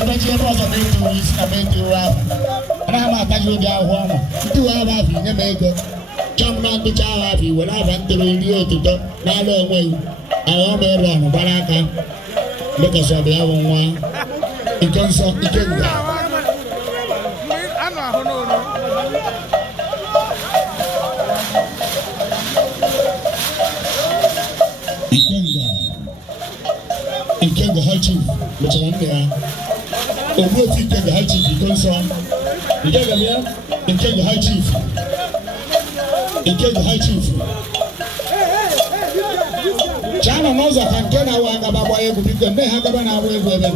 ibe ji ebe ọzọ na-eto isi na meto ahụ anaghị m ataghị obi ahụ ọma ndị uwe ahụ afọ inye m ego chọm na ndịcha ahụ afọ iwere aba ntoro nri otuto n'ala onwe iwu ahụ ọma ịrụ ọnụ gbara aka lekọsị ọbụ ya bụ nwa ike nsọ ike nga Ikenga High Chief mechara nne ya Ogbuefi Ikenga High Chief iko nsọ Ikenga bịa Ikenga High Chief Ikenga High Chief Chana n'ụzọ ka nke na-awa agaba gba egwu biko ndị ha agaba na-awa egwu ebe